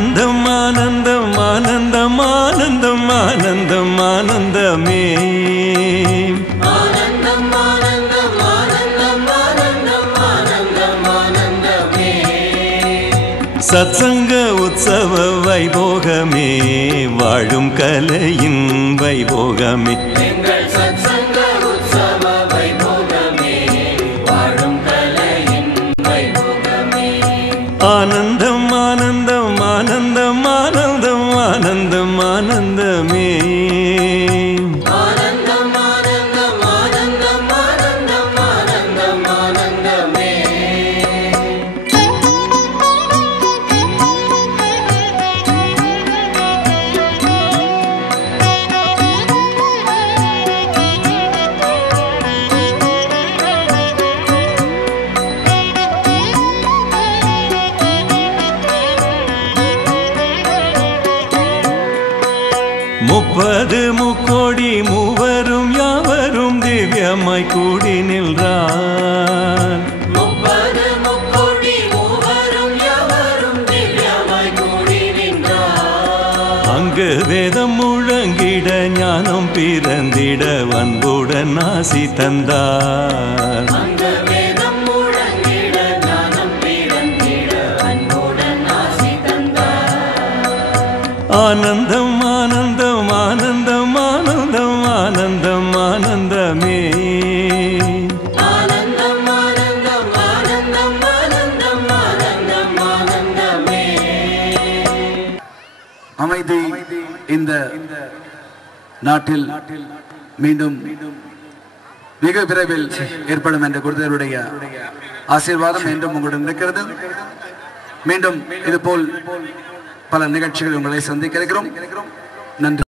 ஆனந்தம் ஆனந்தம் ஆனந்தம் ஆனந்தம் ஆனந்தம் ஆனந்தமே ஆனந்தம் ஆனந்தம் ஆனந்தம் ஆனந்தம் ஆனந்தம் ஆனந்தமே சத்சங்க உற்சவ வைபோகமே வாழும் கலையின் வைபோகமே எங்கள் சத்சங்க உற்சவ வைபோகமே வாழும் கலையின் வைபோகமே ஆனந்தம் ஆனந்தம் ஆனந்தம் ஆனந்தம் ஆனந்தம் ஆனந்தமே ஆனந்தம் ஆனந்தம் ஆனந்தம் ஆனந்தம் ஆனந்தம் ஆனந்தமே முப்பது முக்கோடி மூவரும் யாவரும் திவ்யமாய் கூடி நின்றார் முப்பது முக்கோடி மூவரும் யாவரும் திவ்யமாய் கூடி நின்றார் அங்கு வேதம் முழங்கிட ஞானம் பிறந்திட அன்புடன் ஆசி தந்தார் அந்த வேதம் முழங்கிட ஞானம் பிறந்திட அன்புடன் ஆசி தந்தார் ஆனந்தம் ஆனந்தம் ஆனந்தம் ஆனந்தம் ஆனந்தம் ஆனந்தமே ஆனந்தம் ஆனந்தம் ஆனந்தம் ஆனந்தம் ஆனந்தம் ஆனந்தமே அமைதி இந்த நாட்டில் மீண்டும் மிக விரைவில் ஏற்படும் என்ற குருதேவருடைய ஆசீர்வாதம் என்றும் உங்களுடன் இருக்கிறது. மீண்டும் இதுபோல் பல நிகழ்ச்சிகள் உங்களை சந்திக்க இருக்கிறோம். நன்றி.